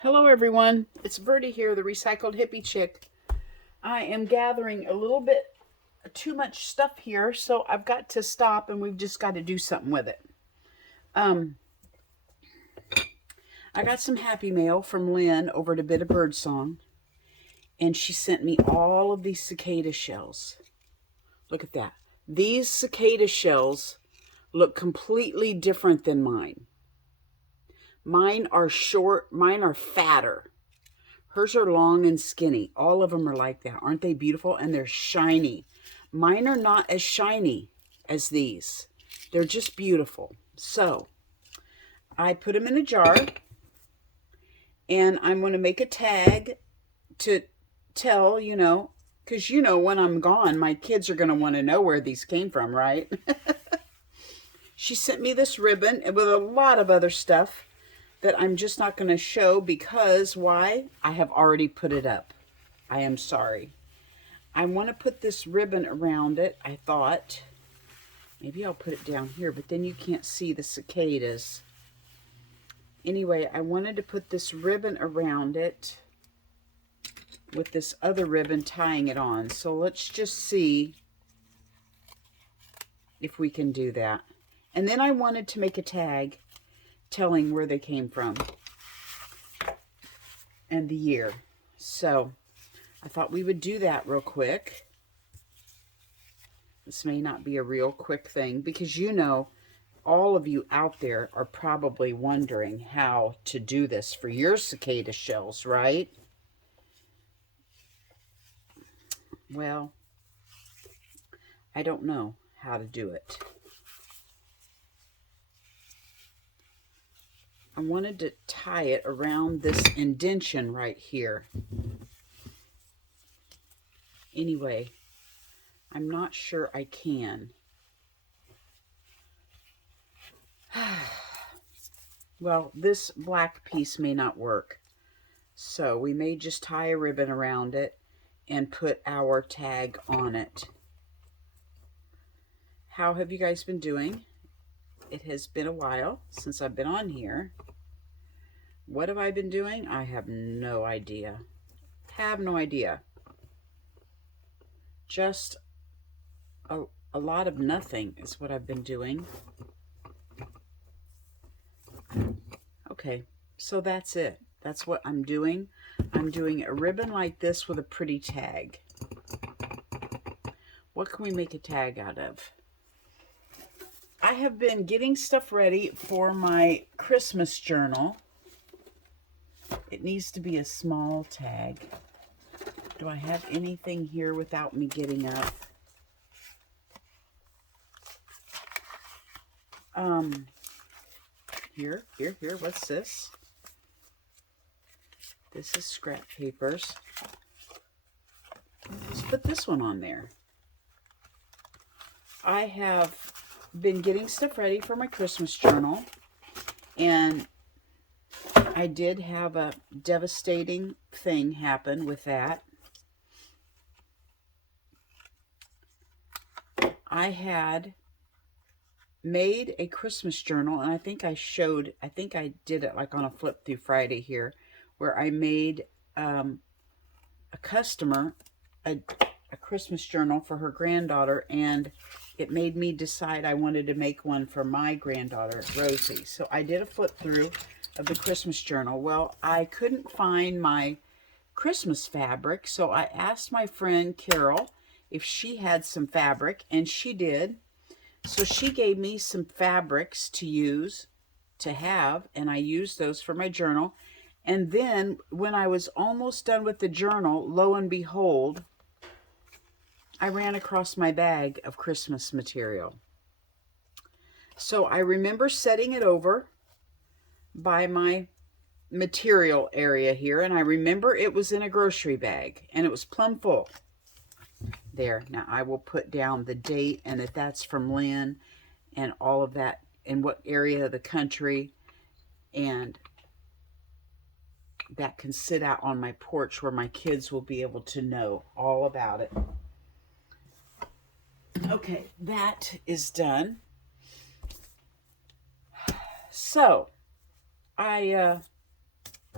Hello everyone, it's Birdie here, the Recycled Hippie Chick. I am gathering a little bit too much stuff here, so I've got to stop and we've just got to do something with it. Um, I got some happy mail from Lynn over at A Bit of Birdsong, and she sent me all of these cicada shells. Look at that. These cicada shells look completely different than mine. Mine are short, mine are fatter. Hers are long and skinny. All of them are like that. Aren't they beautiful? And they're shiny. Mine are not as shiny as these. They're just beautiful. So I put them in a jar, and I'm going to make a tag to tell, because when I'm gone, my kids are going to want to know where these came from, right? She sent me this ribbon with a lot of other stuff that I'm just not going to show because why? I have already put it up. I am sorry. I want to put this ribbon around it. I thought maybe I'll put it down here, but then you can't see the cicadas. Anyway, I wanted to put this ribbon around it with this other ribbon tying it on. So let's just see if we can do that. And then I wanted to make a tag telling where they came from and the year. So I thought we would do that real quick. This may not be a real quick thing because all of you out there are probably wondering how to do this for your cicada shells, right? Well, I don't know how to do it. I wanted to tie it around this indention right here. Anyway, I'm not sure I can. Well, this black piece may not work. So we may just tie a ribbon around it and put our tag on it. How have you guys been doing? It has been a while since I've been on here. What have I been doing? I have no idea. Have no idea. Just a lot of nothing is what I've been doing. Okay, so that's it. That's what I'm doing. I'm doing a ribbon like this with a pretty tag. What can we make a tag out of? I have been getting stuff ready for my Christmas journal. It needs to be a small tag. Do I have anything here without me getting up? Here, what's this? This is scrap papers. Let's put this one on there. I have been getting stuff ready for my Christmas journal, and I did have a devastating thing happen with that. I had made a Christmas journal, and I think I did it like on a Flip Through Friday here, where I made a customer a Christmas journal for her granddaughter, and it made me decide I wanted to make one for my granddaughter, Rosie. So I did a flip through of the Christmas journal. Well, I couldn't find my Christmas fabric, so I asked my friend Carol if she had some fabric, and she did. So she gave me some fabrics to have, and I used those for my journal. And then when I was almost done with the journal, lo and behold, I ran across my bag of Christmas material. So I remember setting it over by my material area here, and I remember it was in a grocery bag, and it was plumb full. There, now I will put down the date and that that's from Lynn and all of that, and what area of the country, and that can sit out on my porch where my kids will be able to know all about it. Okay, that is done. So, I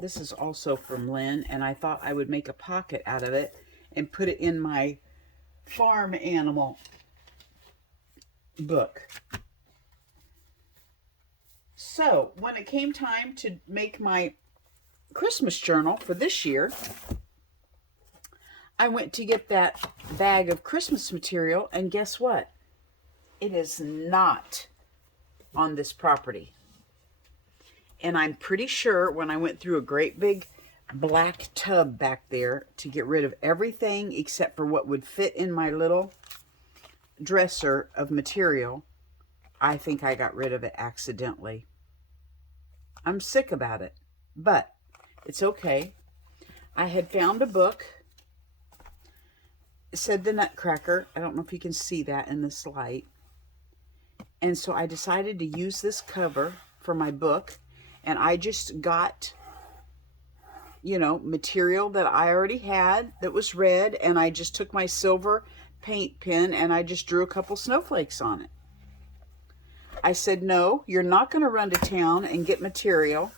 This is also from Lynn, and I thought I would make a pocket out of it and put it in my farm animal book. So when it came time to make my Christmas journal for this year, I went to get that bag of Christmas material, and guess what? It is not on this property. And I'm pretty sure when I went through a great big black tub back there to get rid of everything except for what would fit in my little dresser of material, I think I got rid of it accidentally. I'm sick about it, but it's okay. I had found a book. It said The Nutcracker. I don't know if you can see that in this light. And so I decided to use this cover for my book. And I just got, you know, material that I already had that was red. And I just took my silver paint pen and I just drew a couple snowflakes on it. I said, no, you're not going to run to town and get material.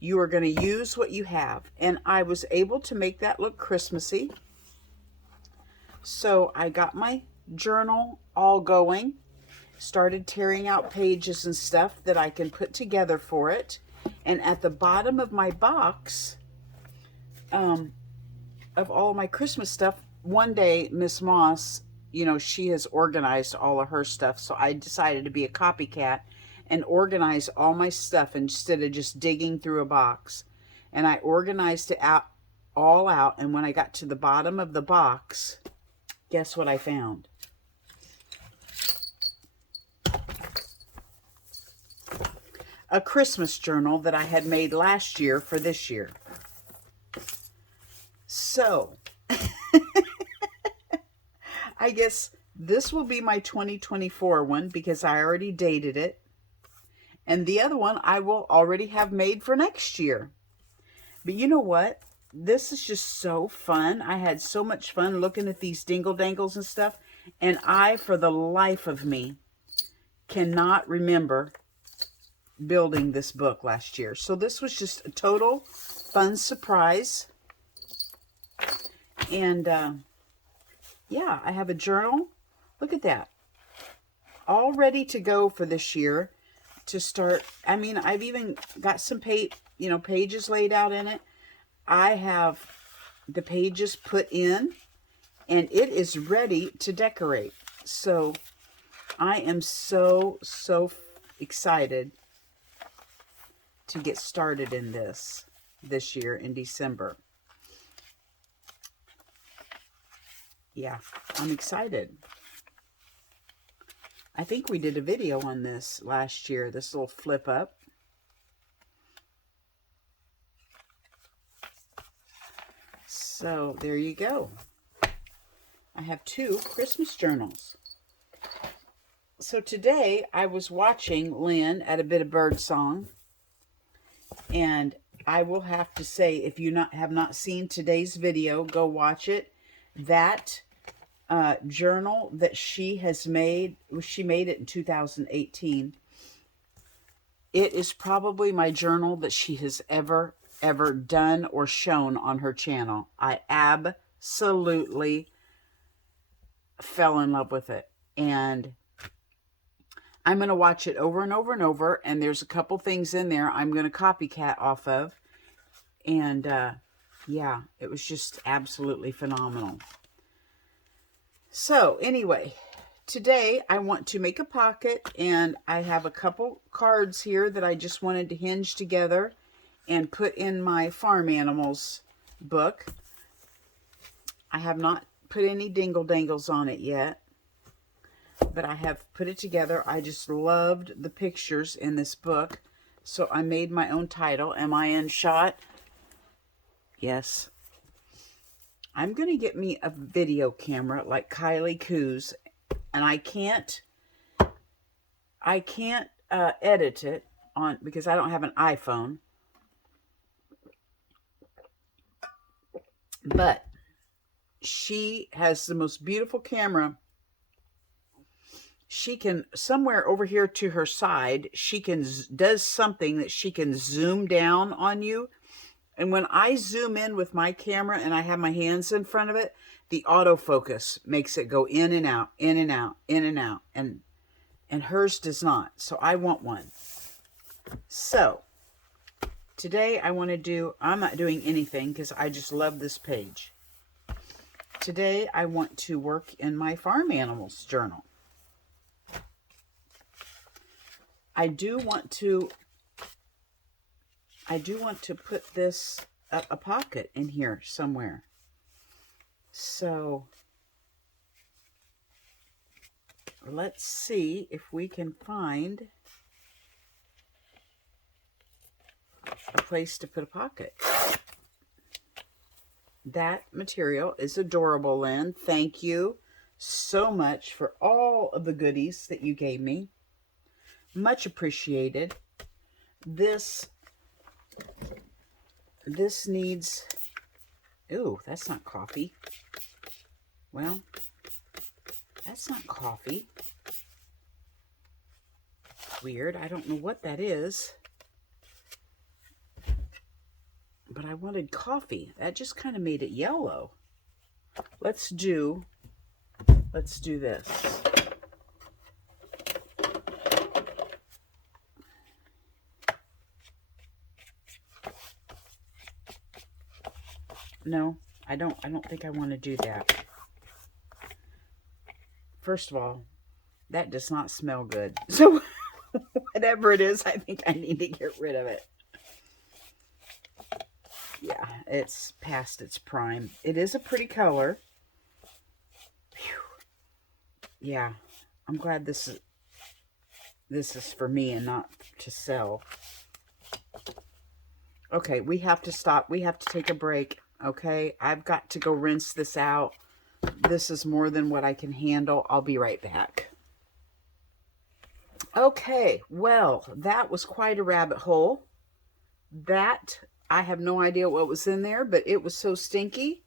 You are going to use what you have. And I was able to make that look Christmassy. So I got my journal all going, started tearing out pages and stuff that I can put together for it. And at the bottom of my box of all my Christmas stuff, one day Miss Moss, you know, she has organized all of her stuff. So I decided to be a copycat and organize all my stuff instead of just digging through a box. And I organized it all out. And when I got to the bottom of the box, guess what I found? A Christmas journal that I had made last year for this year. So, I guess this will be my 2024 one because I already dated it. And the other one I will already have made for next year. But you know what? This is just so fun. I had so much fun looking at these dingle dangles and stuff. And I, for the life of me, cannot remember building this book last year. So this was just a total fun surprise. And yeah, I have a journal. Look at that. All ready to go for this year to start. I mean, I've even got some pages laid out in it. I have the pages put in and it is ready to decorate. So I am so excited to get started in this year in December. Yeah, I'm excited. I think we did a video on this last year, this little flip up. So there you go. I have 2 Christmas journals. So today I was watching Lynn at A Bit of Bird Song. And I will have to say, if you have not seen today's video, go watch it. That journal that she has made, she made it in 2018. It is probably my journal that she has ever done or shown on her channel. I absolutely fell in love with it. And I'm going to watch it over and over and over. And there's a couple things in there I'm going to copycat off of. And yeah, it was just absolutely phenomenal. So anyway, today I want to make a pocket. And I have a couple cards here that I just wanted to hinge together and put in my farm animals book. I have not put any dingle dangles on it yet, but I have put it together. I just loved the pictures in this book, so I made my own title. Am I in shot? Yes. I'm going to get me a video camera like Kylie Coos, and I can't edit it on because I don't have an iPhone. But she has the most beautiful camera. She can, somewhere over here to her side, she can, does something that she can zoom down on you. And when I zoom in with my camera and I have my hands in front of it, the autofocus makes it go in and out, in and out, in and out. And hers does not. So I want one. So today I want to do, I'm not doing anything because I just love this page. Today I want to work in my farm animals journal. I do want to put this, a pocket in here somewhere. So let's see if we can find a place to put a pocket. That material is adorable, Lynn. Thank you so much for all of the goodies that you gave me. Much appreciated. This needs, ooh, that's not coffee. Well, that's not coffee. Weird. I don't know what that is. But I wanted coffee. That just kind of made it yellow. Let's do this. No, I don't think I want to do that. First of all, that does not smell good. So whatever it is, I think I need to get rid of it. Yeah, it's past its prime. It is a pretty color. Whew. Yeah, I'm glad this is for me and not to sell. Okay, we have to stop. We have to take a break. Okay, I've got to go rinse this out. This is more than what I can handle. I'll be right back. Okay, well, that was quite a rabbit hole. That, I have no idea what was in there, but it was so stinky.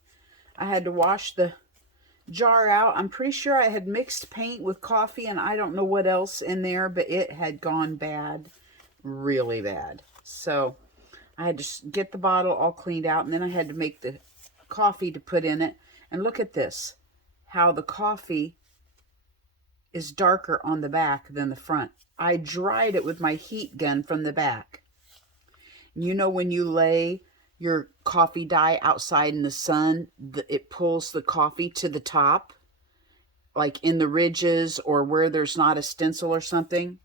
I had to wash the jar out. I'm pretty sure I had mixed paint with coffee and I don't know what else in there, but it had gone bad, really bad. So I had to get the bottle all cleaned out, and then I had to make the coffee to put in it. And look at this, how the coffee is darker on the back than the front. I dried it with my heat gun from the back. You know, when you lay your coffee dye outside in the sun, it pulls the coffee to the top, like in the ridges or where there's not a stencil or something.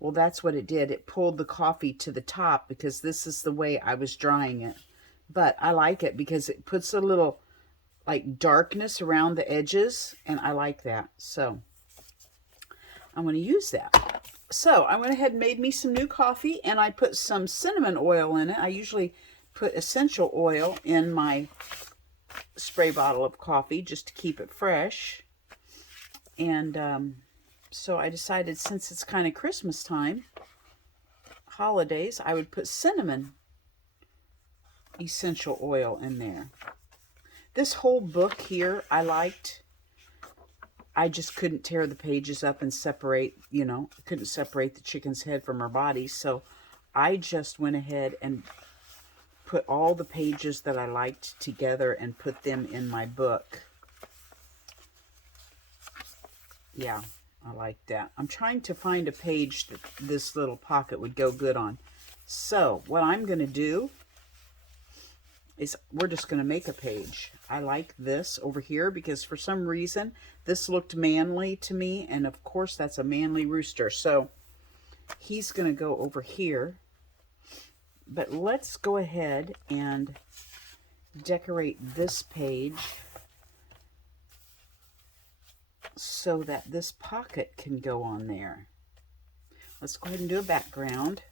Well, that's what it did. It pulled the coffee to the top because this is the way I was drying it. But I like it because it puts a little like darkness around the edges, and I like that. So I'm going to use that. So I went ahead and made me some new coffee, and I put some cinnamon oil in it. I usually put essential oil in my spray bottle of coffee just to keep it fresh. And so I decided, since it's kind of Christmas time, holidays, I would put cinnamon essential oil in there. This whole book here I liked. I just couldn't tear the pages up and separate, you know, couldn't separate the chicken's head from her body. So I just went ahead and put all the pages that I liked together and put them in my book. Yeah, I like that. I'm trying to find a page that this little pocket would go good on. So what I'm going to do is we're just going to make a page. I like this over here because for some reason this looked manly to me, and of course that's a manly rooster, so he's going to go over here. But let's go ahead and decorate this page so that this pocket can go on there. Let's go ahead and do a background.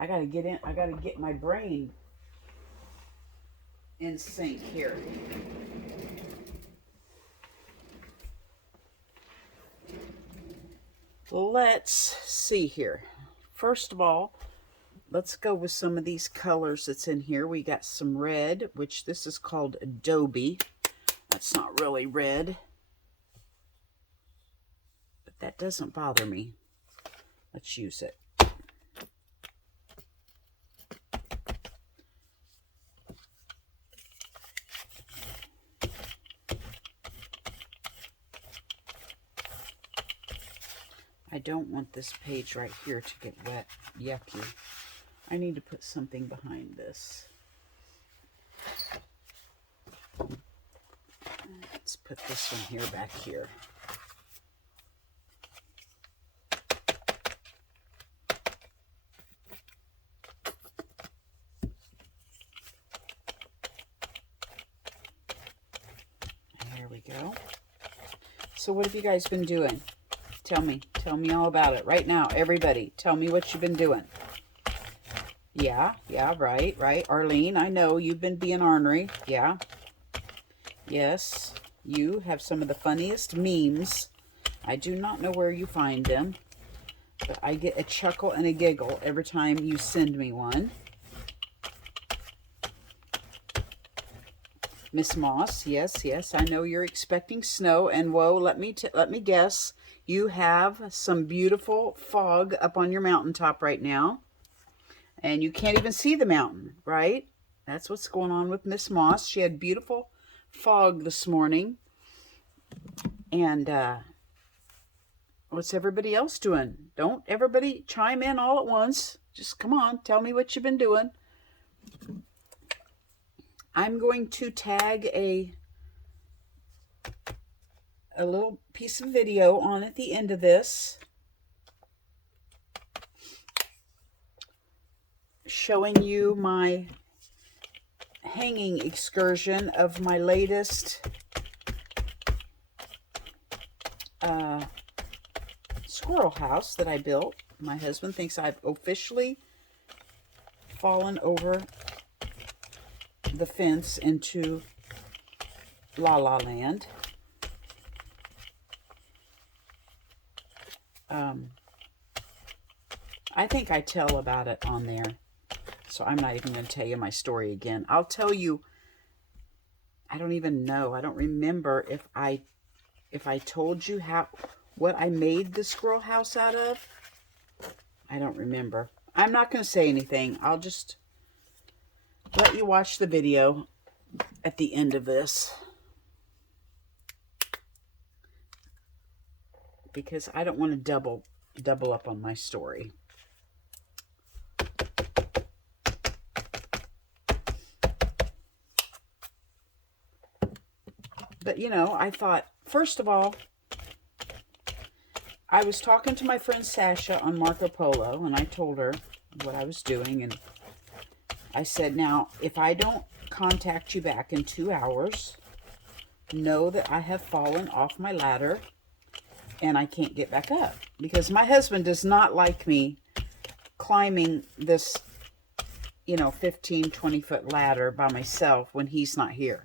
I gotta get my brain in sync here. Let's see here. First of all, let's go with some of these colors that's in here. We got some red, which this is called Adobe. That's not really red, but that doesn't bother me. Let's use it. I don't want this page right here to get wet, yucky. I need to put something behind this. Let's put this one here, back here. There we go. So what have you guys been doing? Tell me all about it right now. Everybody, tell me what you've been doing. Yeah, right. Arlene, I know you've been being ornery. Yeah. Yes, you have some of the funniest memes. I do not know where you find them, but I get a chuckle and a giggle every time you send me one. Miss Moss, yes, I know you're expecting snow, and whoa, let me guess, you have some beautiful fog up on your mountaintop right now, and you can't even see the mountain, right? That's what's going on with Miss Moss. She had beautiful fog this morning, and what's everybody else doing? Don't everybody chime in all at once. Just come on, tell me what you've been doing. I'm going to tag a little piece of video on at the end of this, showing you my hanging excursion of my latest squirrel house that I built. My husband thinks I've officially fallen over the fence into La La Land. I think I tell about it on there, so I'm not even going to tell you my story again. I'll tell you, I don't even know. I don't remember if I told you what I made the squirrel house out of. I don't remember. I'm not going to say anything. I'll just let you watch the video at the end of this, because I don't want to double up on my story. But, you know, I thought, first of all, I was talking to my friend Sasha on Marco Polo, and I told her what I was doing, and I said, now, if I don't contact you back in 2 hours, know that I have fallen off my ladder and I can't get back up, because my husband does not like me climbing this, 15, 20-foot ladder by myself when he's not here.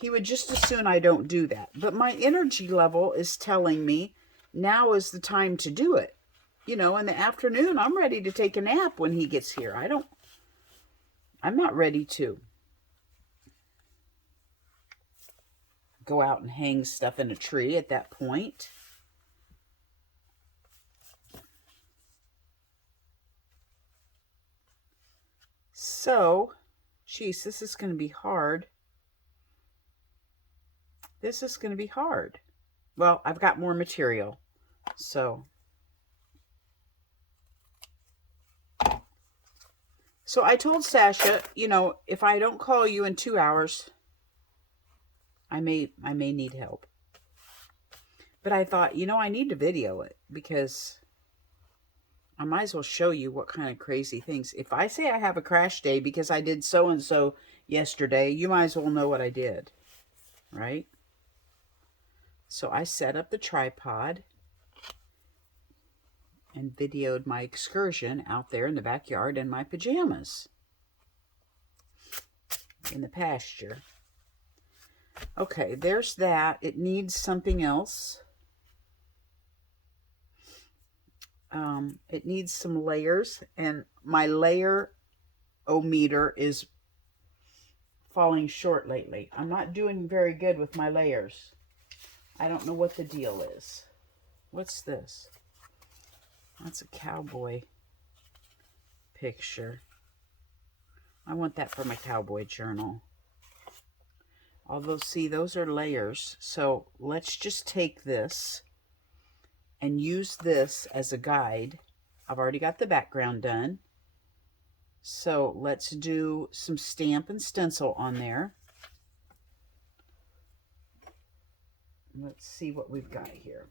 He would just as soon I don't do that. But my energy level is telling me now is the time to do it. In the afternoon, I'm ready to take a nap when he gets here. I'm not ready to go out and hang stuff in a tree at that point. So, geez, this is going to be hard. This is going to be hard. Well, I've got more material, so I told Sasha, if I don't call you in 2 hours, I may need help. But I thought, I need to video it, because I might as well show you what kind of crazy things. If I say I have a crash day because I did so-and-so yesterday, you might as well know what I did, right? So I set up the tripod and videoed my excursion out there in the backyard in my pajamas in the pasture. Okay, there's that. It needs something else. It needs some layers, and my layer-o-meter is falling short lately. I'm not doing very good with my layers. I don't know what the deal is. What's this? That's a cowboy picture. I want that for my cowboy journal. Although, see, those are layers. So let's just take this and use this as a guide. I've already got the background done. So let's do some stamp and stencil on there. Let's see what we've got here.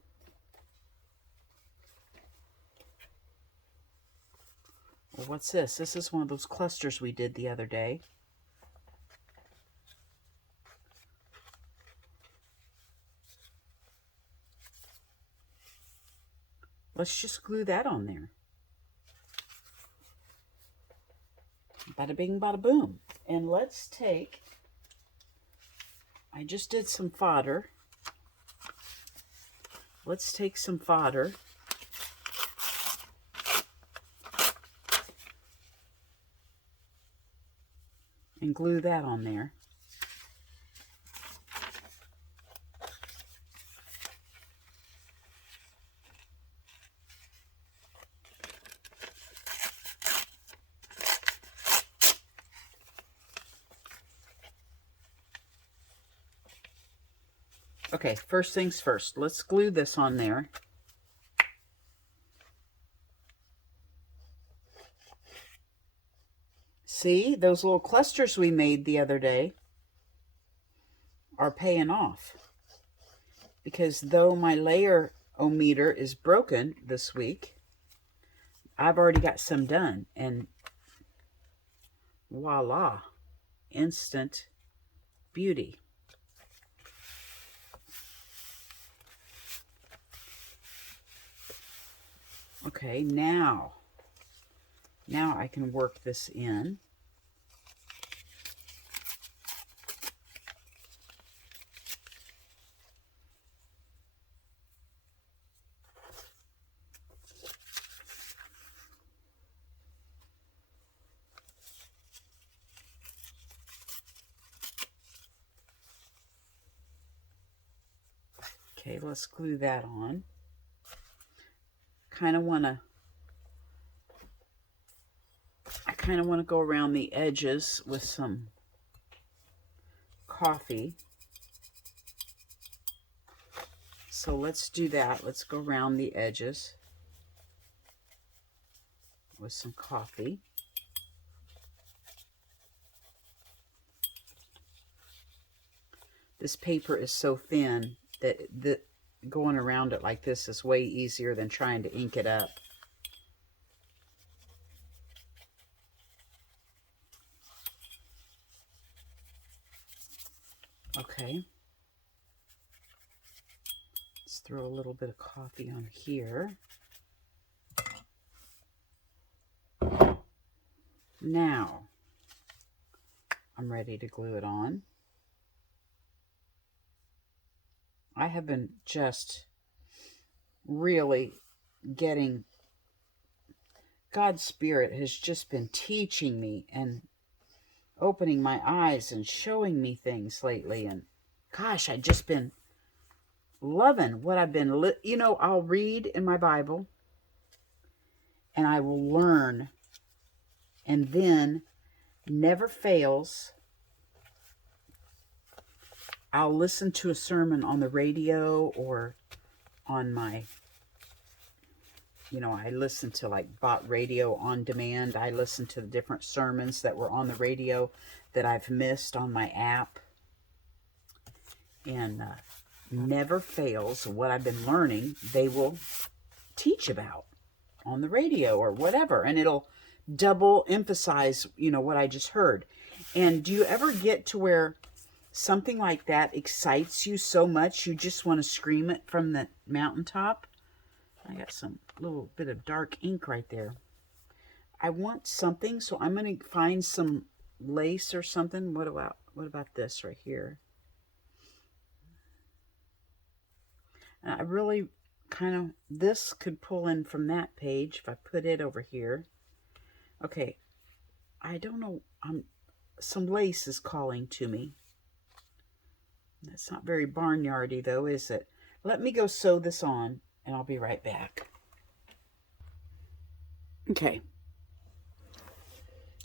Well, what's this? This is one of those clusters we did the other day. Let's just glue that on there. Bada bing, bada boom. And let's take, I just did some fodder. Let's take some fodder. And glue that on there. Okay, first things first, let's glue this on there. See, those little clusters we made the other day are paying off. Because though my layer-o-meter is broken this week, I've already got some done. And voila, instant beauty. Okay, now I can work this in. Okay, let's glue that on. I kind of want to go around the edges with some coffee. So let's do that. Let's go around the edges with some coffee. This paper is so thin that going around it like this is way easier than trying to ink it up. Okay. Let's throw a little bit of coffee on here. Now, I'm ready to glue it on. I have been just really getting, God's Spirit has just been teaching me and opening my eyes and showing me things lately. And gosh, I've just been loving what I've been, you know, I'll read in my Bible and I will learn, and then never fails, I'll listen to a sermon on the radio or on my, you know, I listen to like bot radio on demand. I listen to the different sermons that were on the radio that I've missed on my app. And never fails, what I've been learning, they will teach about on the radio or whatever. And it'll double emphasize, you know, what I just heard. And do you ever get to where something like that excites you so much you just want to scream it from the mountaintop? I got some little bit of dark ink right there. I want something, so I'm going to find some lace or something. What about this right here? And I really kind of, this could pull in from that page if I put it over here. Okay, I don't know, some lace is calling to me. That's not very barnyardy though, is it? Let me go sew this on and I'll be right back. Okay.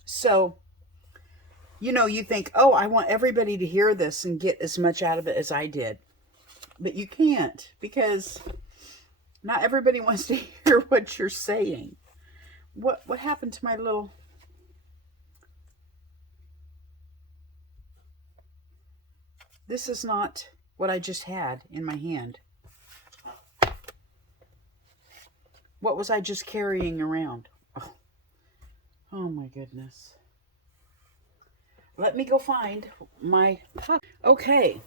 So, you know, you think, oh, I want everybody to hear this and get as much out of it as I did. But you can't, because Not everybody wants to hear what you're saying. What happened to my little... This is not what I just had in my hand. What was I just carrying around? Oh my goodness. Let me go find my pup. Okay.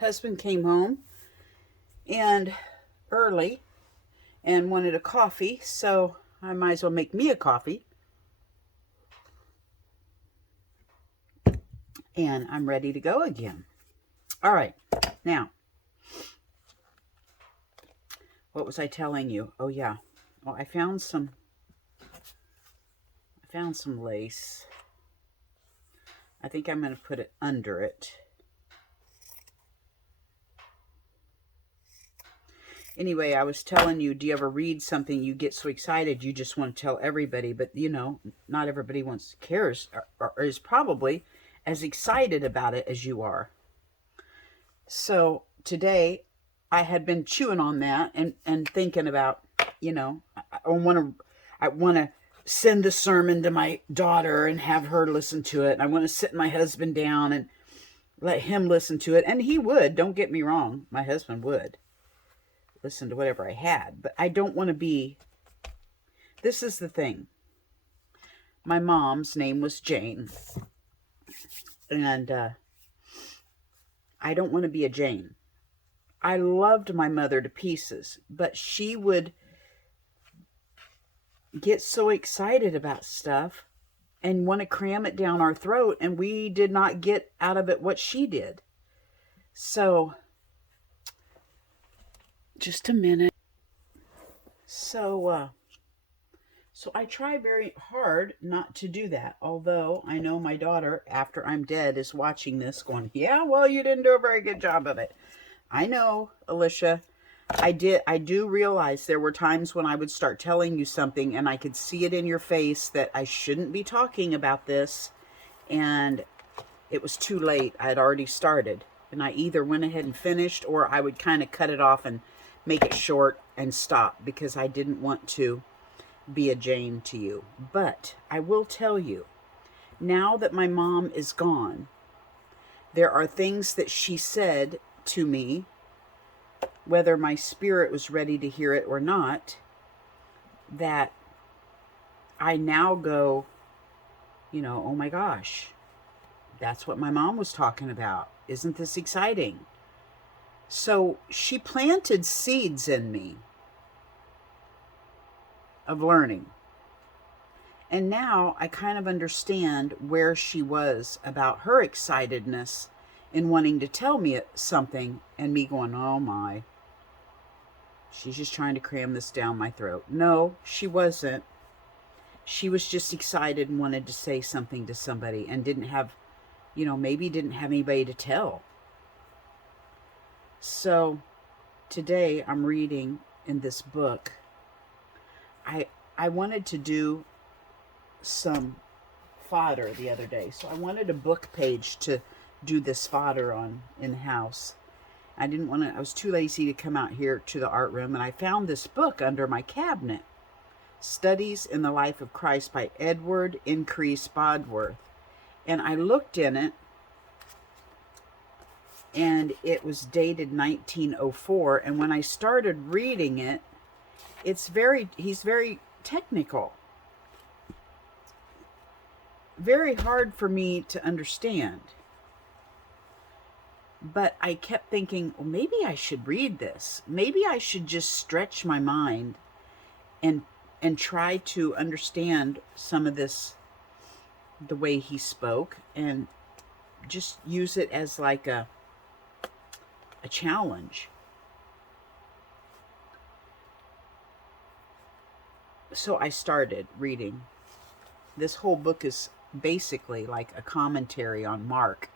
Husband came home and early and wanted a coffee, so I might as well make me a coffee. And I'm ready to go again. All right. Now, what was I telling you? Oh yeah. Well, I found some lace. I think I'm going to put it under it. Anyway, I was telling you, do you ever read something, you get so excited, you just want to tell everybody, but you know, not everybody cares or is probably as excited about it as you are. So today I had been chewing on that and thinking about, you know, I want to send the sermon to my daughter and have her listen to it. And I want to sit my husband down and let him listen to it. And he would, don't get me wrong, my husband would listen to whatever I had, but I don't want to be... This is the thing. My mom's name was Jane, and I don't want to be a Jane. I loved my mother to pieces, but she would get so excited about stuff and want to cram it down our throat, and we did not get out of it what she did. So, just a minute. So I try very hard not to do that. Although I know my daughter, after I'm dead, is watching this going, yeah, well, you didn't do a very good job of it. I know, Alicia. I do realize there were times when I would start telling you something and I could see it in your face that I shouldn't be talking about this. And it was too late. I had already started. And I either went ahead and finished, or I would kind of cut it off and make it short and stop, because I didn't want to be a Jane to you. But I will tell you, now that my mom is gone, there are things that she said to me, whether my spirit was ready to hear it or not, that I now go, you know, oh my gosh, that's what my mom was talking about. Isn't this exciting? So she planted seeds in me of learning. And now I kind of understand where she was about her excitedness in wanting to tell me something, and me going, oh my, she's just trying to cram this down my throat. No, she wasn't. She was just excited and wanted to say something to somebody and didn't have, you know, maybe didn't have anybody to tell. So today I'm reading in this book. I wanted to do some fodder the other day. So I wanted a book page to do this fodder on in the house. I was too lazy to come out here to the art room, and I found this book under my cabinet. Studies in the Life of Christ by Edward Increase Bodworth. And I looked in it, and it was dated 1904. And when I started reading it, he's very technical. Very hard for me to understand. But I kept thinking, well, maybe I should read this. Maybe I should just stretch my mind and try to understand some of this, the way he spoke, and just use it as like a challenge. So I started reading. This whole book is basically like a commentary on Mark,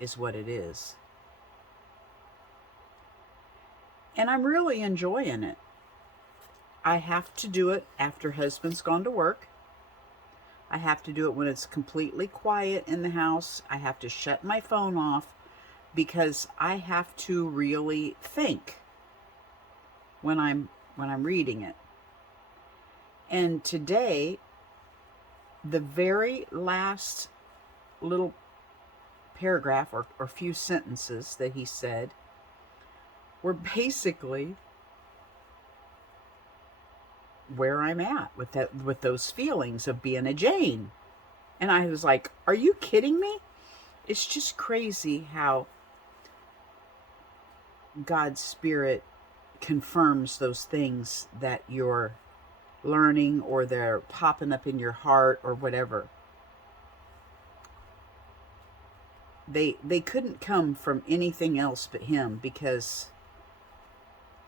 is what it is. And I'm really enjoying it. I have to do it after husband's gone to work. I have to do it when it's completely quiet in the house. I have to shut my phone off, because I have to really think when I'm when I'm reading it. And today, the very last little paragraph or few sentences that he said were basically where I'm at with those feelings of being a Jane. And I was like, are you kidding me? It's just crazy how God's Spirit confirms those things that you're learning or they're popping up in your heart or whatever. They couldn't come from anything else but him, because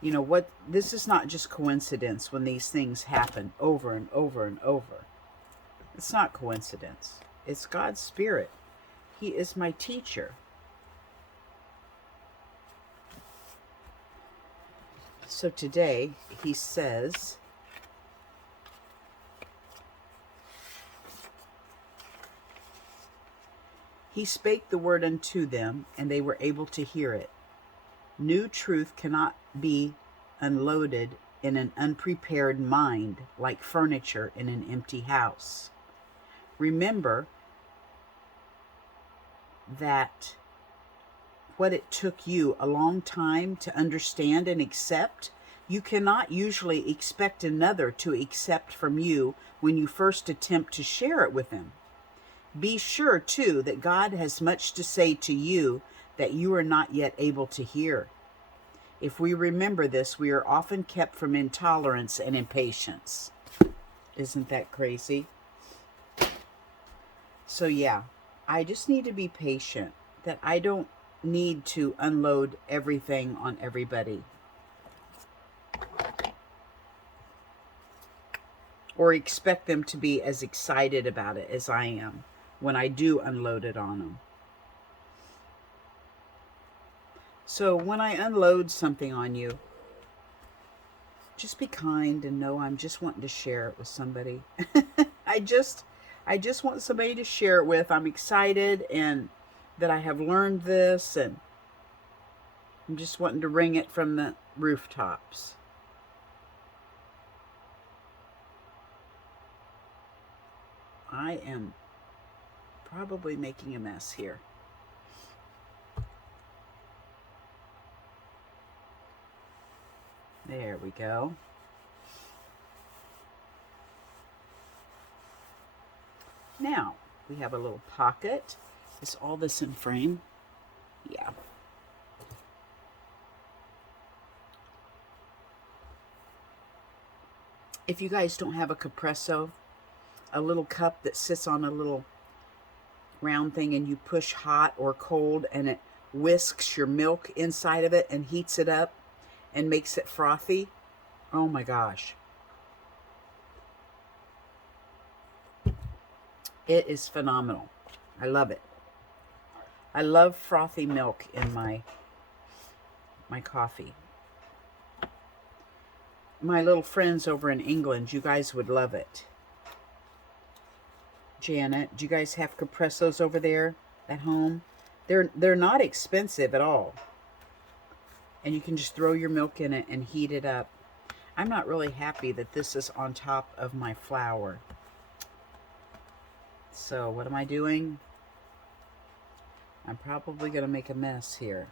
you know what, this is not just coincidence when these things happen over and over and over. It's not coincidence. It's God's Spirit. He is my teacher. So today he says, he spake the word unto them, and they were able to hear it. New truth cannot be unloaded in an unprepared mind like furniture in an empty house. Remember that what it took you a long time to understand and accept, you cannot usually expect another to accept from you when you first attempt to share it with them. Be sure, too, that God has much to say to you that you are not yet able to hear. If we remember this, we are often kept from intolerance and impatience. Isn't that crazy? So yeah, I just need to be patient, that I don't need to unload everything on everybody. Or expect them to be as excited about it as I am when I do unload it on them. So when I unload something on you, just be kind and know I'm just wanting to share it with somebody. I just want somebody to share it with. I'm excited and that I have learned this, and I'm just wanting to ring it from the rooftops. I am probably making a mess here. There we go. Now, we have a little pocket. Is all this in frame? Yeah. If you guys don't have a Capresso, a little cup that sits on a little round thing and you push hot or cold and it whisks your milk inside of it and heats it up and makes it frothy. Oh my gosh. It is phenomenal. I love it. I love frothy milk in my coffee. My little friends over in England, you guys would love it. Janet, do you guys have Capressos over there at home? They're not expensive at all. And you can just throw your milk in it and heat it up. I'm not really happy that this is on top of my flour. So what am I doing? I'm probably going to make a mess here.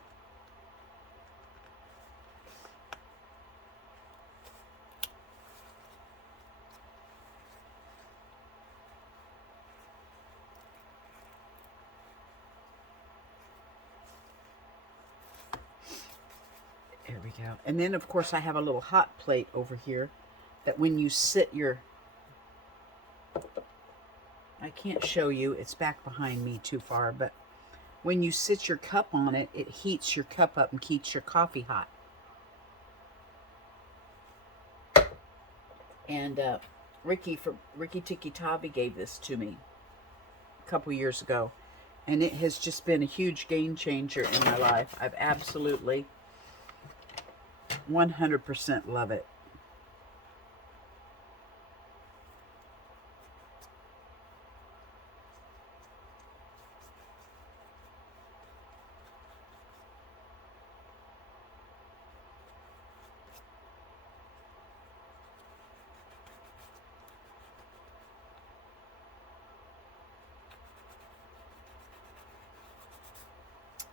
There we go. And then, of course, I have a little hot plate over here that when you sit your... I can't show you. It's back behind me too far, but when you sit your cup on it, it heats your cup up and keeps your coffee hot. And Ricky Tiki Tabi gave this to me a couple years ago, and it has just been a huge game changer in my life. I've absolutely 100% love it.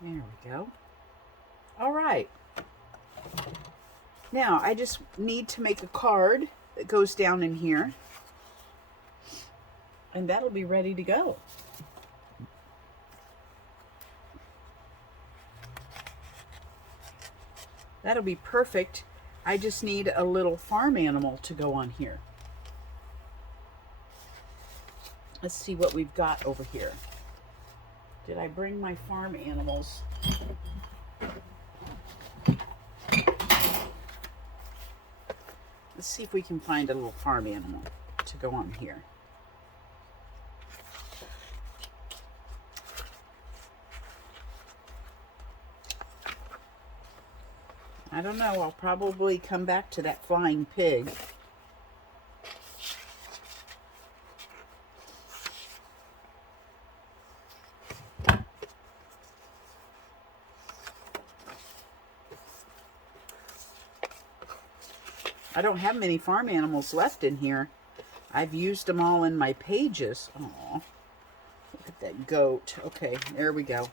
There we go. All right. Now, I just need to make a card that goes down in here. And that'll be ready to go. That'll be perfect. I just need a little farm animal to go on here. Let's see what we've got over here. Did I bring my farm animals? Let's see if we can find a little farm animal to go on here. I don't know. I'll probably come back to that flying pig. I don't have many farm animals left in here. I've used them all in my pages. Oh, look at that goat. Okay, there we go.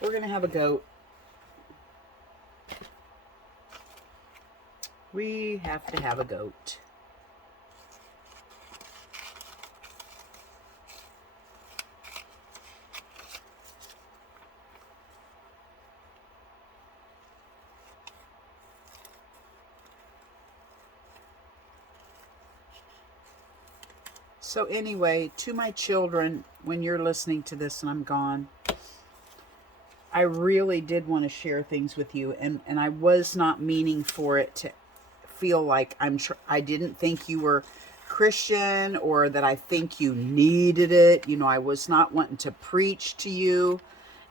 We're going to have a goat. We have to have a goat. So anyway, to my children, when you're listening to this and I'm gone, I really did want to share things with you, and I was not meaning for it to feel like I didn't think you were Christian or that I think you needed it. You know, I was not wanting to preach to you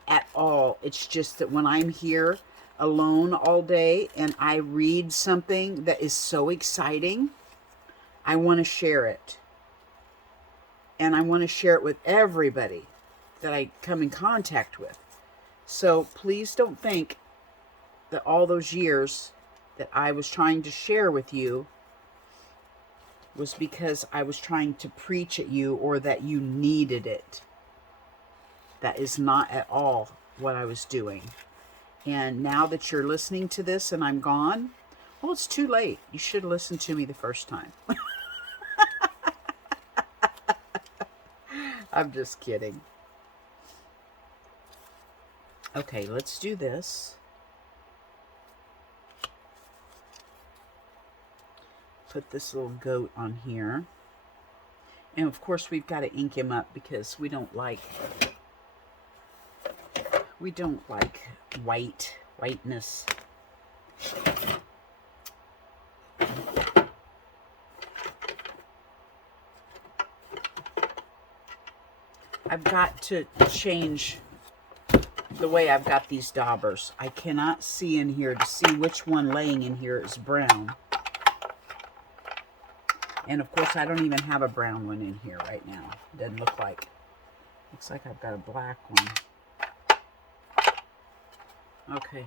at all. It's just that when I'm here alone all day and I read something that is so exciting, I want to share it. And I want to share it with everybody that I come in contact with. So please don't think that all those years that I was trying to share with you was because I was trying to preach at you or that you needed it. That is not at all what I was doing. And now that you're listening to this and I'm gone, well, it's too late. You should have listened to me the first time. I'm just kidding. Okay, let's do this. Put this little goat on here. And of course we've got to ink him up because we don't like whiteness. I've got to change the way I've got these daubers. I cannot see in here to see which one laying in here is brown. And of course I don't even have a brown one in here right now. Doesn't look like. Looks like I've got a black one. Okay.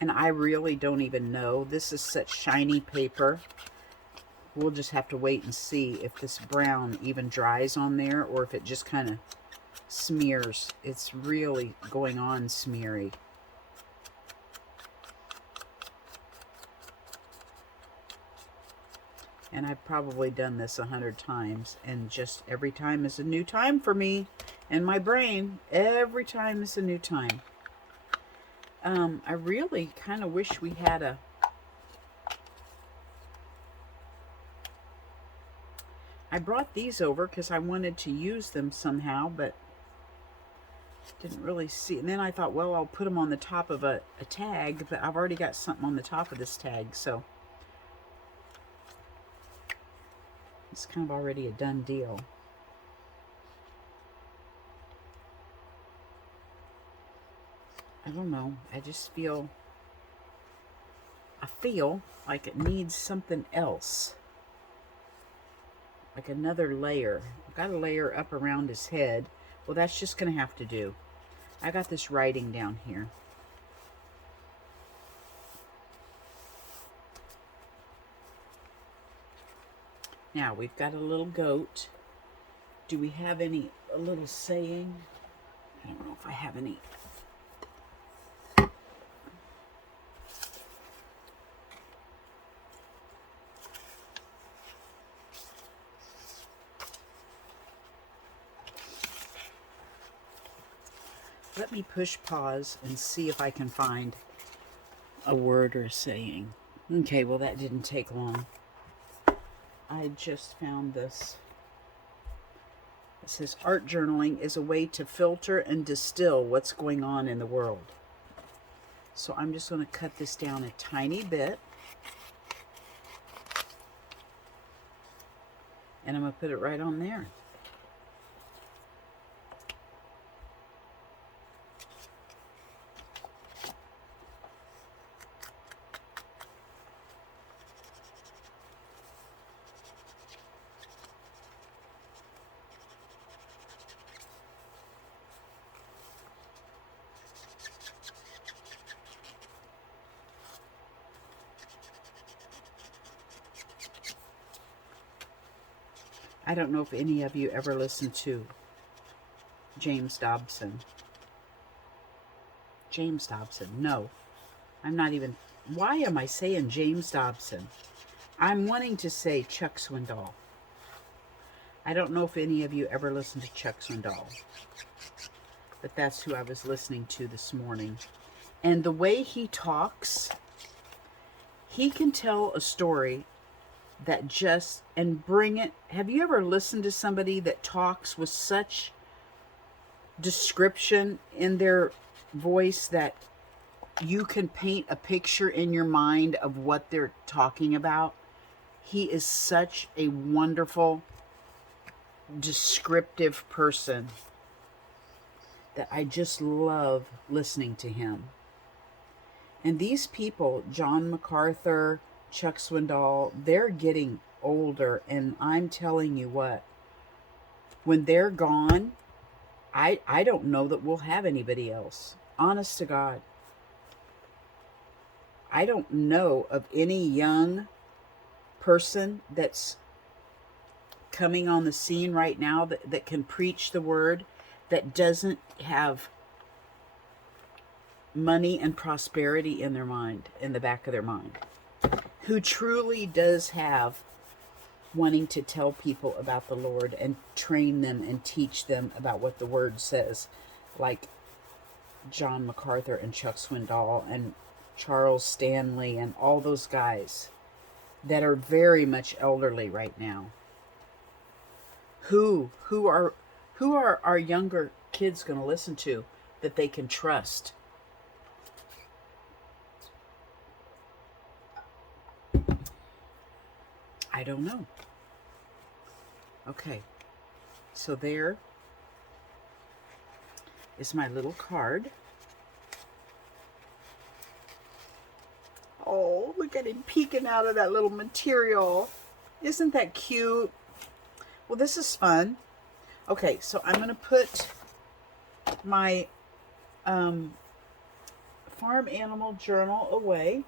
And I really don't even know. This is such shiny paper. We'll just have to wait and see if this brown even dries on there or if it just kind of smears. It's really going on smeary. And I've probably done this 100 times, and just every time is a new time for me and my brain. Every time is a new time. I really kind of wish we had a I brought these over because I wanted to use them somehow, but didn't really see. And then I thought, well, I'll put them on the top of a tag, but I've already got something on the top of this tag, so it's kind of already a done deal. I don't know. I just feel, like it needs something else. Like another layer. I've got a layer up around his head. Well, that's just going to have to do. I got this writing down here. Now we've got a little goat. Do we have a little saying? I don't know if I have any. Let me push pause and see if I can find a word or a saying. Okay, well that didn't take long. I just found this. It says, art journaling is a way to filter and distill what's going on in the world. So I'm just going to cut this down a tiny bit. And I'm going to put it right on there. I don't know if any of you ever listened to James Dobson. James Dobson. No, I'm not even. Why am I saying James Dobson? I'm wanting to say Chuck Swindoll. I don't know if any of you ever listened to Chuck Swindoll, but that's who I was listening to this morning. And the way he talks, he can tell a story that just, and bring it. Have you ever listened to somebody that talks with such description in their voice that you can paint a picture in your mind of what they're talking about? He is such a wonderful, descriptive person that I just love listening to him. And these people, John MacArthur, Chuck Swindoll, they're getting older, and I'm telling you what, when they're gone, I don't know that we'll have anybody else. Honest to God. I don't know of any young person that's coming on the scene right now that can preach the word, that doesn't have money and prosperity in their mind, in the back of their mind, who truly does have wanting to tell people about the Lord and train them and teach them about what the word says, like John MacArthur and Chuck Swindoll and Charles Stanley and all those guys that are very much elderly right now. Who are our younger kids going to listen to that they can trust? I don't know. Okay, so there is my little card. Oh, look at him peeking out of that little material. Isn't that cute? Well, this is fun. Okay, so I'm going to put my farm animal journal away.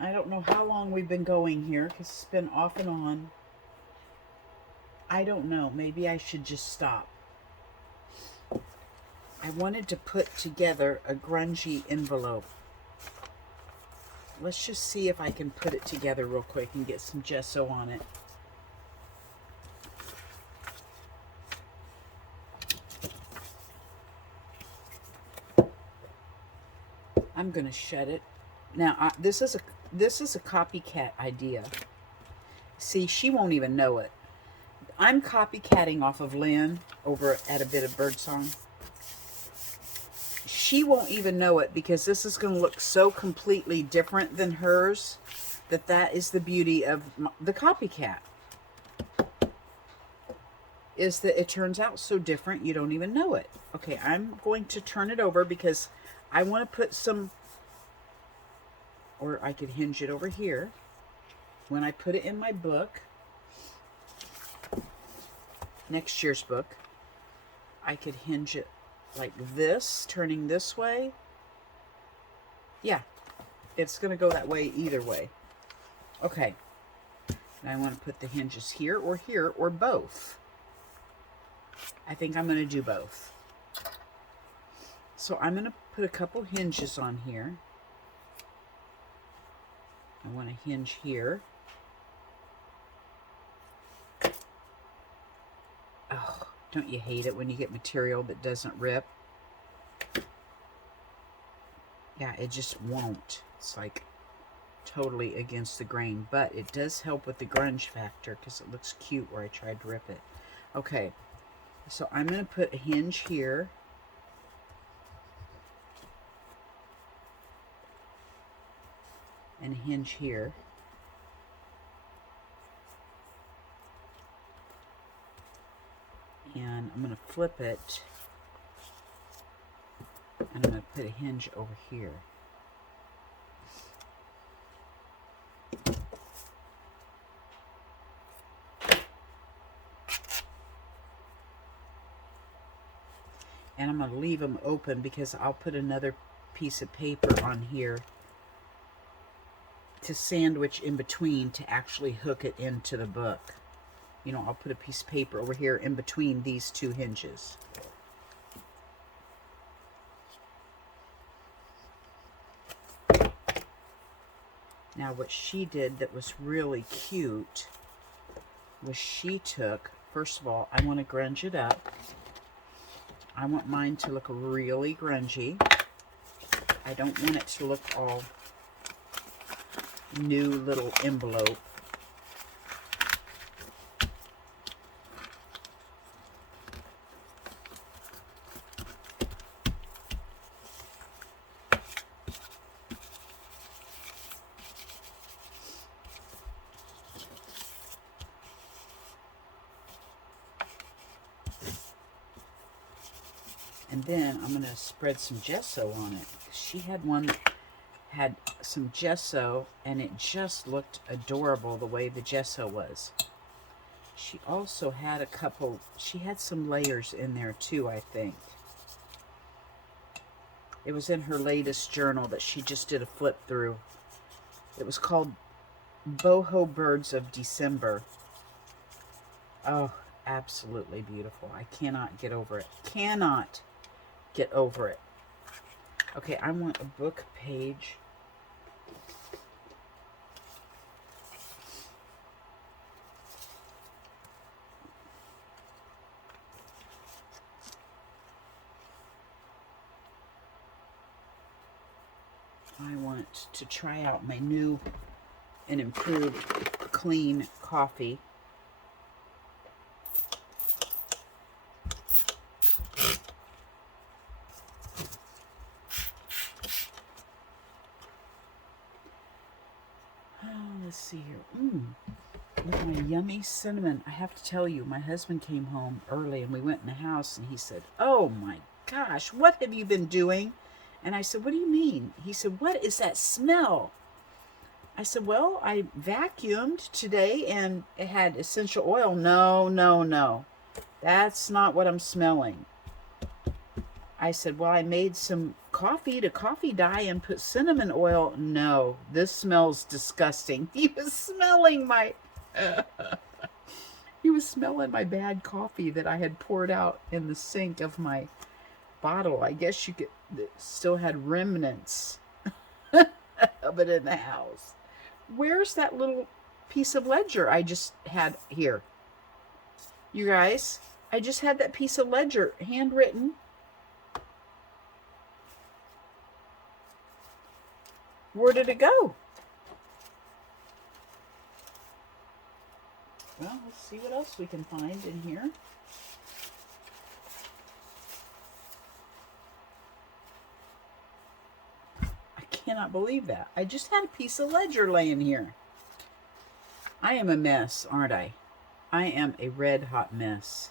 I don't know how long we've been going here because it's been off and on. I don't know. Maybe I should just stop. I wanted to put together a grungy envelope. Let's just see if I can put it together real quick and get some gesso on it. I'm going to shut it. Now, this is a copycat idea. See, she won't even know it. I'm copycatting off of Lynn over at A Bit of Birdsong. She won't even know it because this is going to look so completely different than hers that is the beauty of the copycat. Is that it turns out so different you don't even know it. Okay, I'm going to turn it over because I want to put some, or I could hinge it over here. When I put it in my book, next year's book, I could hinge it like this, turning this way. Yeah, it's going to go that way either way. Okay, And I want to put the hinges here or both. I think I'm going to do both. So I'm going to put a couple hinges on here. I want a hinge here. Oh, don't you hate it when you get material that doesn't rip? Yeah, it just won't. It's like totally against the grain, but it does help with the grunge factor because it looks cute where I tried to rip it. Okay, so I'm going to put a hinge here. And a hinge here. And I'm going to flip it. And I'm going to put a hinge over here. And I'm going to leave them open because I'll put another piece of paper on here to sandwich in between to actually hook it into the book. You know, I'll put a piece of paper over here in between these two hinges. Now what she did that was really cute was she took, first of all, I want to grunge it up. I want mine to look really grungy. I don't want it to look all new little envelope. And then I'm going to spread some gesso on it. She had one that had some gesso, and it just looked adorable the way the gesso was. She also had a couple, she had some layers in there too, I think. It was in her latest journal that she just did a flip through. It was called Boho Birds of December. Oh, absolutely beautiful. I cannot get over it. Cannot get over it. Okay, I want a book page. I want to try out my new and improved clean coffee. Let's see here. Look, my yummy cinnamon. I have to tell you, my husband came home early and we went in the house and he said, "Oh my gosh, what have you been doing?" And I said, "What do you mean?" He said, "What is that smell?" I said, "Well, I vacuumed today and it had essential oil." No, no, no. That's not what I'm smelling. I said, "Well, I made some coffee to coffee dye and put cinnamon oil." No, this smells disgusting. He was smelling my he was smelling my bad coffee that I had poured out in the sink of my bottle. I guess you could, it still had remnants of it in the house. Where's that little piece of ledger I just had here? You guys, I just had that piece of ledger handwritten. Where did it go? Well, let's see what else we can find in here. I cannot believe that. I just had a piece of ledger laying here. I am a mess, aren't I? I am a red hot mess.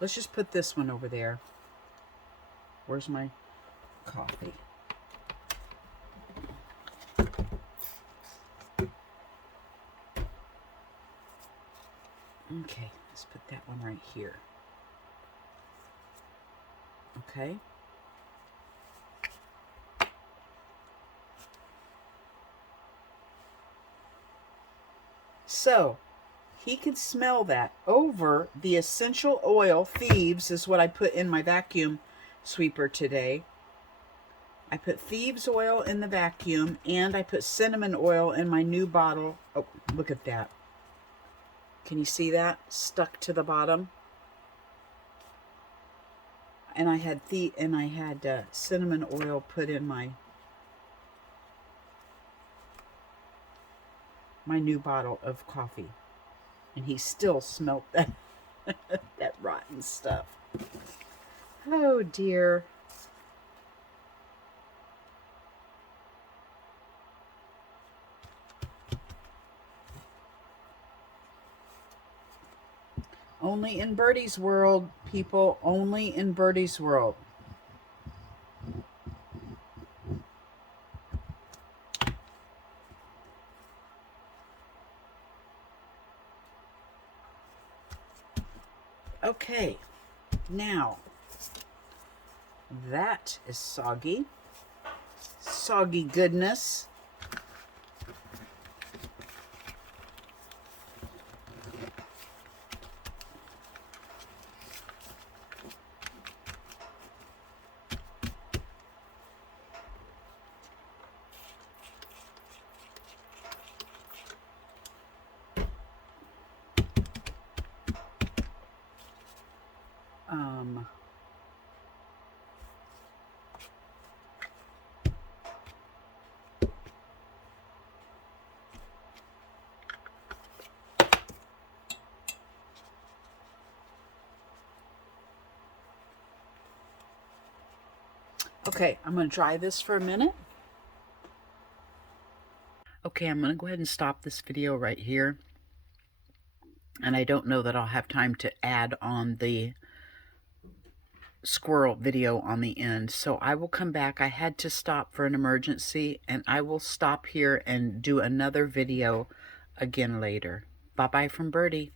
Let's just put this one over there. Where's my coffee? Okay, let's put that one right here. Okay. So he can smell that over the essential oil. Thieves is what I put in my vacuum sweeper today. I put thieves oil in the vacuum, and I put cinnamon oil in my new bottle. Oh, look at that. Can you see that? Stuck to the bottom. And I had cinnamon oil put in my new bottle of coffee. And he still smelled that that rotten stuff. Oh dear. Only in Birdie's world, people. Only in Birdie's world. Okay, now that is soggy. Soggy goodness. Okay, I'm going to dry this for a minute. Okay, I'm going to go ahead and stop this video right here. And I don't know that I'll have time to add on the squirrel video on the end. So I will come back. I had to stop for an emergency, and I will stop here and do another video again later. Bye-bye from Birdie.